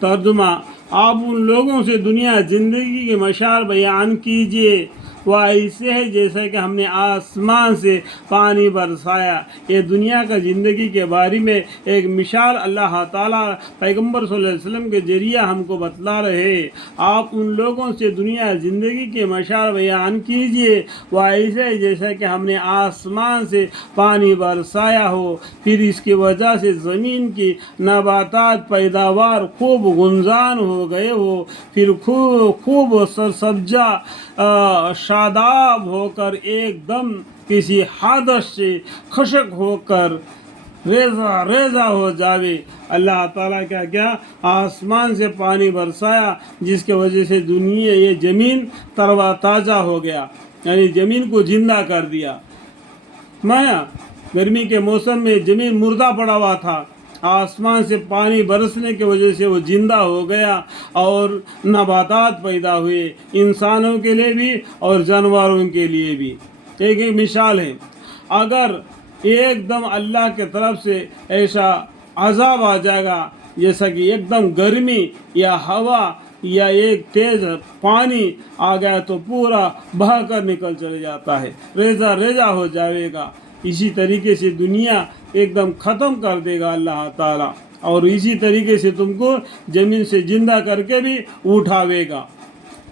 ترجمہ: آپ ان لوگوں سے دنیا زندگی کے مشاعر بیان کیجیے، وہ ایسے ہے جیسا کہ ہم نے آسمان سے پانی برسایا۔ یہ دنیا کا زندگی کے بارے میں ایک مثال اللہ تعالیٰ پیغمبر صلی اللہ علیہ وسلم کے ذریعہ ہم کو بتلا رہے ہیں۔ آپ ان لوگوں سے دنیا زندگی کے مشاعر بیان کیجیے، وہ ایسے ہے جیسا کہ ہم نے آسمان سے پانی برسایا ہو، پھر اس کی وجہ سے زمین کی نباتات پیداوار خوب گنجان ہو گئے ہو، پھر خوب سرسبزہ شاداب ہو کر ایک دم کسی حادث سے خشک ہو کر ریزہ ریزہ ہو جاوے۔ اللہ تعالیٰ کیا آسمان سے پانی برسایا، جس کی وجہ سے دنیا یہ زمین تر و تازہ ہو گیا، یعنی زمین کو زندہ کر دیا۔ مایا گرمی کے موسم میں زمین مردہ پڑا ہوا تھا، آسمان سے پانی برسنے کی وجہ سے وہ زندہ ہو گیا اور نباتات پیدا ہوئے، انسانوں کے لیے بھی اور جانوروں کے لیے بھی۔ ایک مثال ہے، اگر ایک دم اللہ کے طرف سے ایسا عذاب آ جائے گا جیسا کہ ایک دم گرمی یا ہوا یا ایک تیز پانی آ گیا تو پورا بہا کر نکل چلے جاتا ہے، ریزہ ریزہ ہو جائے گا۔ اسی طریقے سے دنیا ایک دم ختم کر دے گا اللہ تعالیٰ، اور اسی طریقے سے تم کو زمین سے زندہ کر کے بھی اٹھاوے گا۔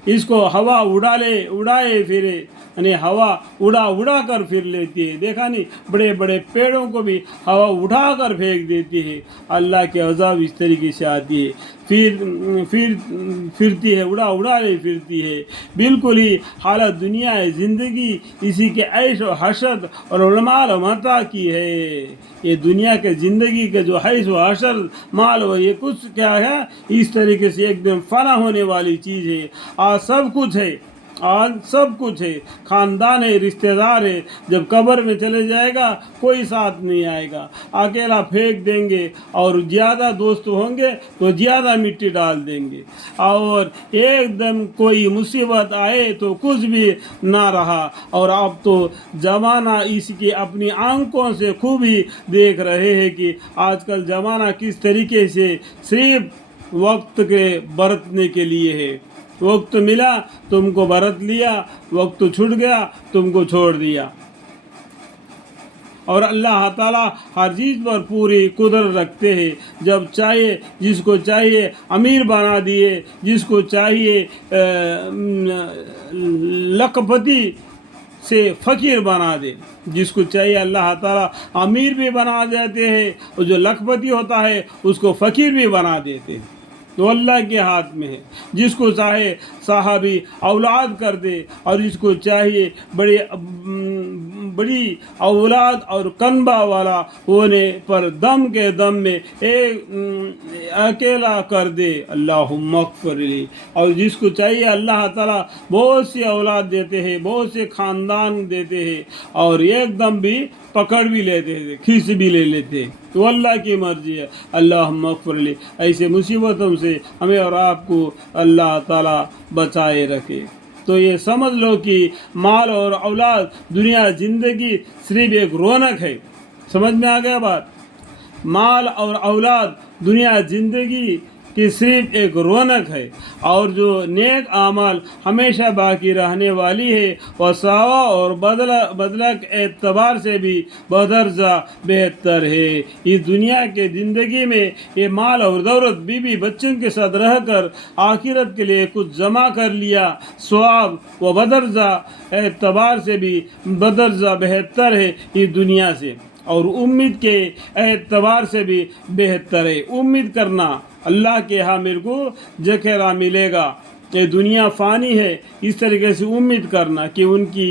اس کو ہوا اڑائے پھرے، یعنی ہوا اڑا کر پھر لیتی ہے۔ دیکھا نہیں، بڑے بڑے پیڑوں کو بھی ہوا اٹھا کر پھینک دیتی ہے۔ اللہ کے عذاب اس طریقے سے آتی ہے، پھر پھرتی ہے، اڑا لے پھرتی ہے۔ بالکل ہی حالت دنیا ہے، زندگی اسی کے عیش و حشر اور علماء متاع کی ہے۔ یہ دنیا کے زندگی کے جو عیش و حشر مال و یہ کچھ کیا ہے، اس طریقے سے ایک دم فنا ہونے والی چیز ہے۔ آج سب کچھ ہے، خاندان ہے، رشتہ دار ہے، جب قبر میں چلے جائے گا کوئی ساتھ نہیں آئے گا، اکیلا پھینک دیں گے، اور زیادہ دوست ہوں گے تو زیادہ مٹی ڈال دیں گے، اور ایک دم کوئی مصیبت آئے تو کچھ بھی نہ رہا۔ اور اب تو زمانہ اس کی اپنی آنکھوں سے خوب ہی دیکھ رہے ہیں کہ آج کل زمانہ کس طریقے سے صرف وقت کے برتنے کے لیے ہے۔ وقت ملا تم کو برت لیا، وقت چھوٹ گیا تم کو چھوڑ دیا۔ اور اللہ تعالیٰ ہر چیز پر پوری قدرت رکھتے ہیں، جب چاہیے جس کو چاہیے امیر بنا دیے، جس کو چاہیے لکھپتی سے فقیر بنا دے، جس کو چاہیے اللہ تعالیٰ امیر بھی بنا دیتے ہیں، اور جو لکھپتی ہوتا ہے اس کو فقیر بھی بنا دیتے ہیں۔ تو اللہ کے ہاتھ میں ہے، جس کو چاہے صحابی اولاد کر دے، اور جس کو چاہیے بڑی اولاد اور کنبہ والا ہونے پر دم کے دم میں ایک اکیلا کر دے۔ اللہم اغفر لی۔ اور جس کو چاہیے اللہ تعالیٰ بہت سی اولاد دیتے ہیں، بہت سے خاندان دیتے ہیں، اور ایک دم بھی پکڑ بھی لیتے ہیں، کھینچ بھی لے لیتے ہیں۔ تو اللہ کی مرضی ہے۔ اللہم اغفر لی۔ ایسے مصیبتوں سے ہمیں اور آپ کو اللہ تعالیٰ بچائے رکھے۔ تو یہ سمجھ لو کہ مال اور اولاد دنیا زندگی صرف ایک رونق ہے۔ سمجھ میں آ گیا بات؟ مال اور اولاد دنیا زندگی کی صرف ایک رونق ہے، اور جو نیک اعمال ہمیشہ باقی رہنے والی ہے، وہ ثواب اور بدلہ کے اعتبار سے بھی بدرجہ بہتر ہے۔ اس دنیا کے زندگی میں یہ مال اور دولت بیوی بچوں کے ساتھ رہ کر آخرت کے لیے کچھ جمع کر لیا، ثواب و بدرجہ اعتبار سے بھی بدرجہ بہتر ہے اس دنیا سے، اور امید کے اعتبار سے بھی بہتر ہے۔ امید کرنا اللہ کے ہاں میرے کو ذخیرہ ملے گا، یہ دنیا فانی ہے، اس طریقے سے امید کرنا کہ ان کی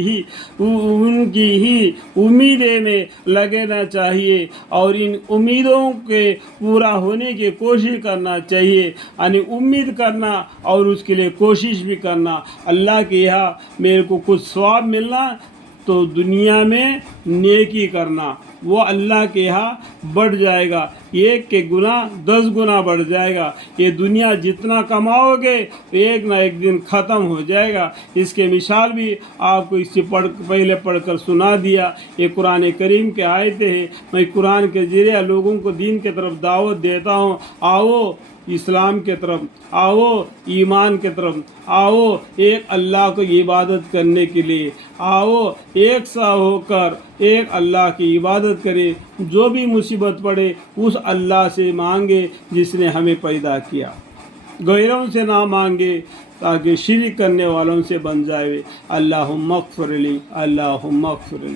ہی امیدیں میں لگنا چاہیے، اور ان امیدوں کے پورا ہونے کی کوشش کرنا چاہیے، یعنی امید کرنا اور اس کے لیے کوشش بھی کرنا۔ اللہ کے یہاں میرے کو کچھ ثواب ملنا تو دنیا میں نیکی کرنا، وہ اللہ کے یہاں بڑھ جائے گا۔ ایک کے گناہ 10 گنا بڑھ جائے گا. یہ دنیا جتنا کماؤ گے ایک نہ ایک دن ختم ہو جائے گا. اس کے مثال بھی آپ کو اس سے پہلے پڑھ کر سنا دیا. یہ قرآن کریم کے آیتیں ہیں. میں قرآن کے ذریعے لوگوں کو دین کی طرف دعوت دیتا ہوں. آؤ اسلام کے طرف آؤ, ایمان کے طرف آؤ, ایک اللہ کو عبادت کرنے کے لیے آؤ, ایک سا ہو کر ایک اللہ کی عبادت کرے. جو بھی مصیبت پڑے اس اللہ سے مانگے جس نے ہمیں پیدا کیا, غیروں سے نہ مانگے تاکہ شرک کرنے والوں سے بن جائے. اللہم اغفر لی, اللہم اغفر لی.